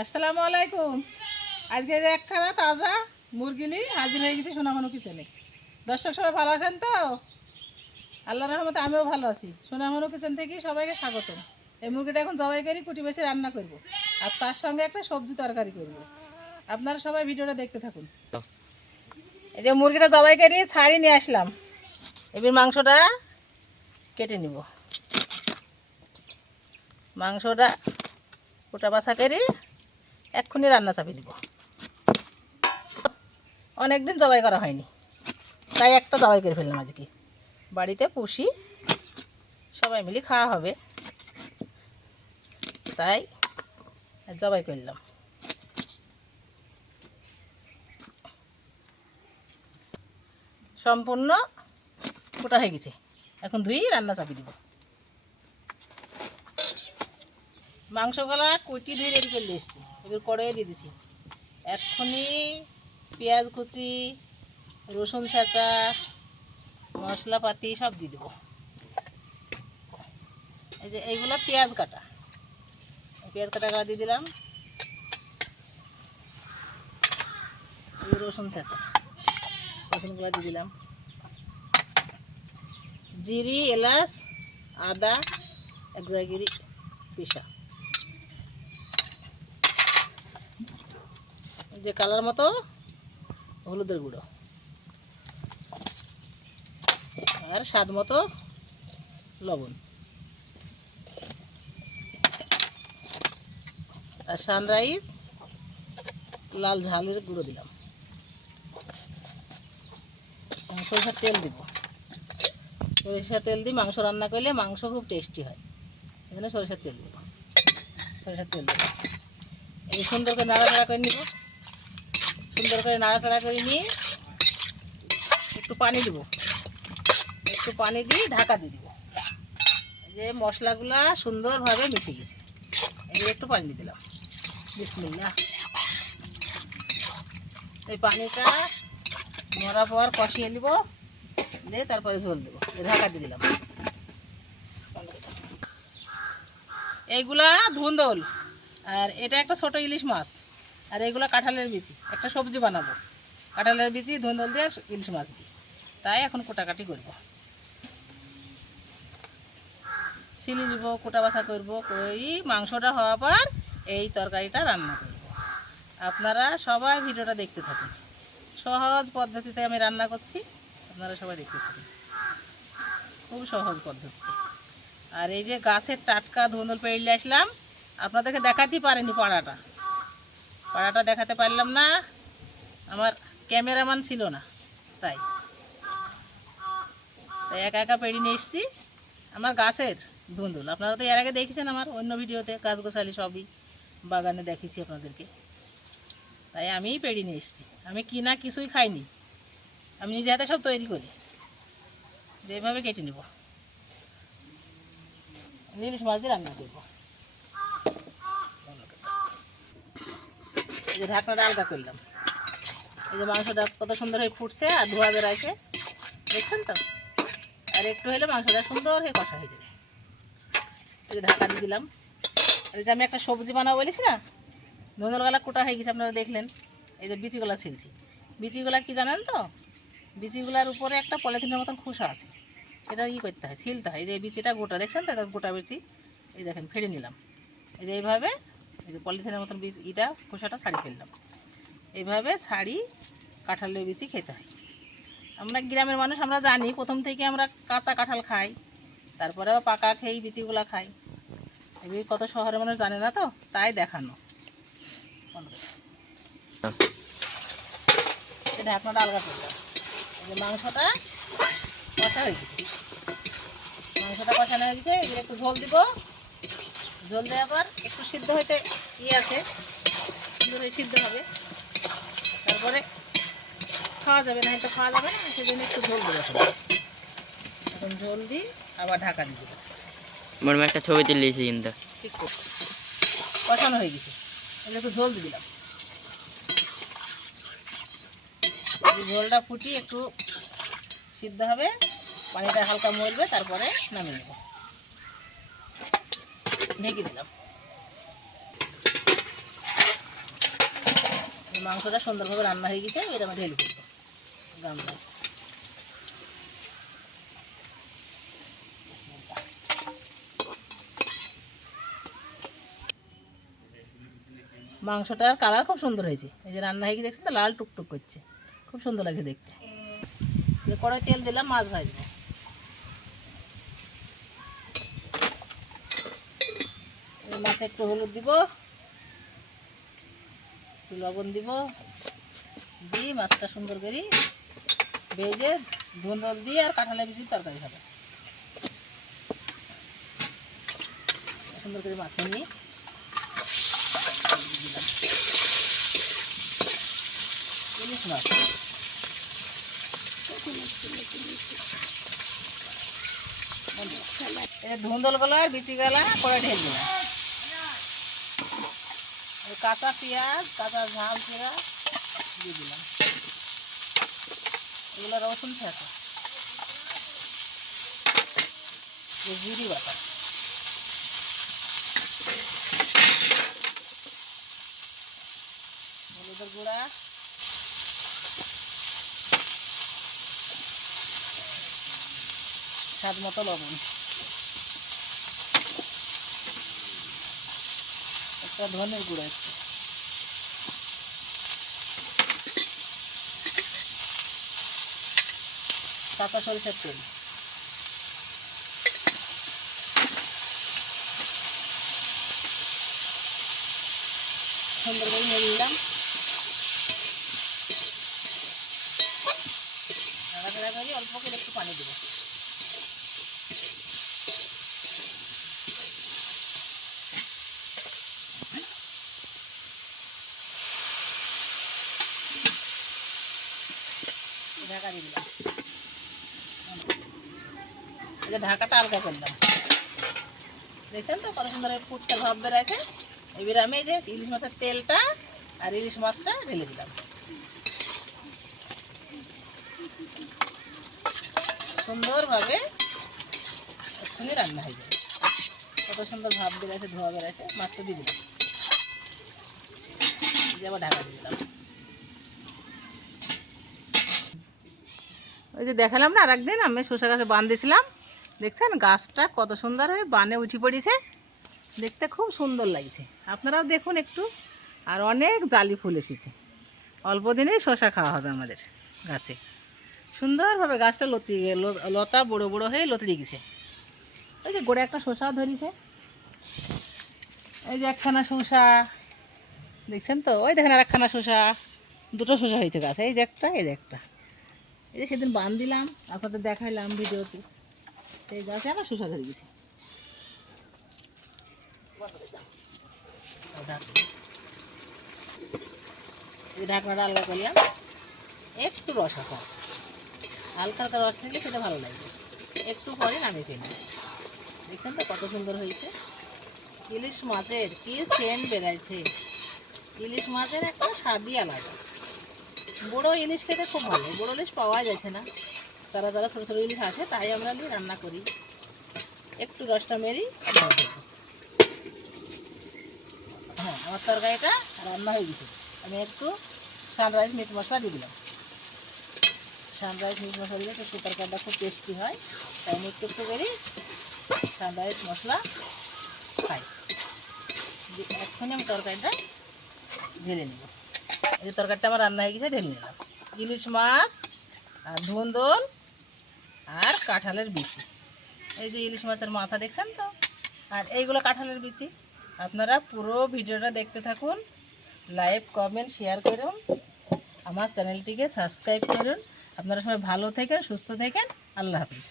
আসসালামু আলাইকুম। আজকে যে একখানা তাজা মুরগি নিয়ে হাজির হয়ে গেছি সোনামণি কিচেনে। দর্শক সবাই ভালো আছেন তো? আল্লাহর রহমতে আমিও ভালো আছি। সোনামণি কিচেন থেকে সবাইকে স্বাগতম। এই মুরগিটা এখন জবাই করে কুটি বেছে রান্না করব, আর তার সঙ্গে একটা সবজি তরকারি করব। আপনারা সবাই ভিডিওটা দেখতে থাকুন। এই যে মুরগিটা জবাই করে ছাড়ি নিয়ে আসলাম, এবার মাংসটা কেটে নিব। মাংসটা কোটা বাছা করে এক্ষুনি রান্না চাপিয়ে দিব। অনেকদিন জবাই করা হয়নি, তাই একটা জবাই করে ফেললাম আজকে। বাড়িতে পুষি, সবাই মিলে খাওয়া হবে, তাই জবাই করলাম। সম্পূর্ণ কোটা হয়ে গেছে, এখন ধুই রান্না চাপিয়ে দিব। মাংসগুলা কুটি ধুয়ে রেডি করে এসেছি, এবার কড়াইয়ে দিয়ে দিছি। এক্ষুনি পেঁয়াজ কুচি, রসুন ছেঁচা, মশলাপাতি সব দিয়ে দেবো। এই যে এইগুলো পেঁয়াজ কাটা, পেঁয়াজ কাটাগুলো দিয়ে দিলাম। রসুন ছেঁচা, রসুনগুলো দিয়ে দিলাম। জিরি, এলাচ, আদা এক জায়গায় পিসা, যে কালার মতো হলুদের গুঁড়ো, আর স্বাদ মতো লবণ, আর সানরাইজ লাল ঝালের গুঁড়ো দিলাম। সরিষার তেল দিব। সরিষার তেল দিয়ে মাংস রান্না করলে মাংস খুব টেস্টি হয়, এখানে সরিষার তেল দেবো। সরিষার তেল দেবো, এই সুন্দর করে নাড়াচাড়া করে নিব। সুন্দর করে নাড়াচাড়া করে নিয়ে একটু পানি দিব, একটু পানি দিয়ে ঢাকা দিয়ে দিব। যে মশলাগুলা সুন্দরভাবে মিশে গেছে, এই একটু পানি দিয়ে দিলাম। বিসমিল্লাহ। এই পানিটা মরা পর কষিয়ে নিব, দিয়ে তারপরে ঝোল দেবো। ঢাকা দিয়ে দিলাম। এইগুলা ধুন্দল, আর এটা একটা ছোট ইলিশ মাছ, আর এইগুলা কাঁঠালের বিচি। একটা সবজি বানাবো কাঁঠালের বিচি, ধুন্দল দিয়ে ইলিশ মাছ দিয়ে, তাই এখন কোটাকাটি করবো। ছিলি দিব, কোটা বাছা করবো, কই মাংসটা হওয়ার পর এই তরকারিটা রান্না করব। আপনারা সবাই ভিডিওটা দেখতে থাকুন। সহজ পদ্ধতিতে আমি রান্না করছি, আপনারা সবাই দেখতে থাকুন। খুব সহজ পদ্ধতিতে। আর এই যে গাছের টাটকা ধুন্দল পেড়ে আসলাম, আপনাদেরকে দেখাতেই পারেনি পাড়াটা দেখাতে পারলাম না, আমার ক্যামেরাম্যান ছিল না, তাই একা একা পেড়ে নিয়ে এসেছি। আমার গাছের ধুন্দুল আপনারা তো এর আগে দেখেছেন আমার অন্য ভিডিওতে, গাছ গোছালি সবই বাগানে দেখিয়েছি আপনাদেরকে, তাই আমিই পেড়ে নিয়ে এসেছি। আমি কিনা কিছুই খাইনি, আমি নিজে হাতে সব তৈরি করি। যেভাবে কেটে নেব, ইলিশ মাছ দিয়ে রান্না করবো। এই যে ঢাকনাটা আলগা করলাম। এই যে মাংসটা কত সুন্দর হয়ে ফুটছে আর ধোয়া বেড়াইছে, দেখছেন তো? আর একটু হলে মাংসটা সুন্দর হয়ে কষা হয়ে যাবে। এই যে ঢাকা দিয়ে দিলাম। আর এই যে আমি একটা সবজি বানাবো বলেছি না, ধুন্দুলগুলা কোটা হয়ে গেছে, আপনারা দেখলেন। এই যে বিচিগুলা ছিলছি। বিচিগুলা কি জানেন তো? বিচিগুলার উপরে একটা পলিথিনের মতন খোসা আছে, সেটা ই করতে হয়, ছিলতে হয়। এই যে বিচিটা গোটা, দেখছেন তো? গোটা বিচি এই দেখেন ফেলে নিলাম। এই যে এইভাবে এই যে পলিথিনের মতন বীজ ইটা খোসাটা ছাড়িয়ে ফেললাম। এইভাবে ছাড়ি কাঁঠালের বিচি খেতে হয়। আমরা গ্রামের মানুষ, আমরা জানি প্রথম থেকে আমরা কাঁচা কাঁঠাল খাই, তারপরে আবার পাকা খেয়েই বিচিগুলা খাই। এবার কত শহরের মানুষ জানে না, তো তাই দেখানো। ঢাকনাটা আলগা করলাম। এই যে মাংসটা কষা হয়ে গেছে, মাংসটা কষানো হয়ে গেছে। এবার একটু ঝোল দিব। ঝোল দেওয়ার পর একটু সিদ্ধ হইতে আছে, সুন্দর হয়ে সিদ্ধ হবে, তারপরে খাওয়া যাবে, না হয়তো খাওয়া যাবে না, সেজন্য একটু ঝোল দেবো। এখন ঝোল দিই, আবার ঢাকা দিয়ে দেবো। মনে একটা ছবি তুলেছি কিন্তু ঠিক কষানো হয়ে গেছে। এবার একটু ঝোল দিয়ে দিলাম। ঝোলটা ফুটিয়ে একটু সিদ্ধ হবে, পানিটা হালকা মরবে, তারপরে নামিয়ে নেব। ঢেকে দিলাম। মাংসটা সুন্দরভাবে রান্না হয়ে গেছে, এটা আমি ঢেলে ফেলবো গামলায়। মাংসটার কালার খুব সুন্দর হয়েছে, এই যে রান্না হয়ে গিয়ে দেখছেন তো, লাল টুকটুক করছে, খুব সুন্দর লাগছে দেখতে। যে কড়াই তেল দিলাম, মাছ ভাজবো। এই মাছে একটু হলুদ দিব, একটু লবণ দিব, দিয়ে মাছটা সুন্দর করে ভেজে ধুন্দল দিয়ে আর কাঁঠালের বিচির তরকারি হবে। সুন্দর করে মাখিয়ে নিয়ে ইলিশ মাছ, এই ধুন্দল গলা আর বিচি গলা করে ঢেলে দিলাম। কাঁচা পেঁয়াজ, কাঁচা ঝাল জিরা দিয়ে দিলাম, এগুলো রসুন ছাঁচা, জিরি বাটা, হলুদের গুঁড়া, স্বাদ মতো লবণ, একটা ধনের গুঁড়া, একটু কাঁচা সরিষার তেল, সুন্দর করে নেড়ে দিলাম। নাড়াচাড়া করে অল্প করে একটু পানি দেবো। ঢাকা দিয়ে দিলাম, এই যে ঢাকাটা হালকা করলাম, দেখছেন তো কত সুন্দর ফুটছে, ভাব বেড়াইছে। এবার আমি এই যে ইলিশ মাছের তেলটা আর ইলিশ মাছটা ঢেলে দিলাম, সুন্দরভাবে এক্ষুনি রান্না হয়ে যাবে। কত সুন্দর ভাব বেড়াইছে, ধোয়া বেড়াইছে, মাছটা দিয়ে দিলাম, দিয়ে আবার ঢাকা দিয়ে দিলাম। ওই যে দেখালাম না, আর একদিন আমি শসা গাছে বান দিয়েছিলাম, দেখছেন গাছটা কত সুন্দর হয়ে বানে উঠে পড়েছে, দেখতে খুব সুন্দর লাগছে। আপনারাও দেখুন একটু, আর অনেক জালি ফুল এসেছে, অল্প দিনেই শসা খাওয়া হবে আমাদের গাছে। সুন্দরভাবে গাছটা লতা বড় বড় হয়ে লতড়ে গেছে। ওই যে গোড়ে একটা শসাও ধরেছে, এই যে একখানা শসা দেখছেন তো, ওই দেখেন আর একখানা শসা, দুটো শসা হয়েছে গাছে, এই যে একটা, এই যে একটা, এই যে সেদিন বান দিলাম, আপনাদের দেখাইলাম ভিডিওতে, সেই গাছে আমার শসা ধরে গেছে। এই ঢাকনাটা আলগা করলাম, একটু রস আসা, হালকা হালকা রস থাকলে সেটা ভালো লাগবে। একটু পরে নামিয়ে ফেলি, দেখছেন তো কত সুন্দর হয়েছে। ইলিশ মাছের কি সেন্ট বেড়াইছে, ইলিশ মাছের একটা স্বাদই আলাদা। বড়ো ইলিশ খেতে খুব ভালো, বড়ো ইলিশ পাওয়া যাচ্ছে না, তারা যারা ছোটো ছোটো ইলিশ আসে তাই আমরা রান্না করি। একটু রসটা মেরি হ্যাঁ, আমার তরকারিটা রান্না হয়ে গেছে। আমি একটু সানরাইজ মিট মশলা দিয়ে দিলাম, সানরাইজ মিট মশলা দিলে একটু তরকারিটা খুব টেস্টি হয়, তাই আমি একটু একটু করি সানরাইজ মশলা খাই। এক্ষুনি আমি তরকারিটা ঢেলে নেব। এই যে তরকারিটা আমার রান্না হয়ে গেছে, ঢেলে নিলাম। ইলিশ মাছ আর ধুন্দল আর কাঁঠালের বিচি, এই যে ইলিশ মাছের মাথা দেখছেন তো, আর এইগুলো কাঁঠালের বিচি। আপনারা পুরো ভিডিওটা দেখতে থাকুন, লাইক কমেন্ট শেয়ার করুন, আমার চ্যানেলটিকে সাবস্ক্রাইব করুন। আপনারা সবাই ভালো থাকেন, সুস্থ থাকেন, আল্লাহ হাফিজ।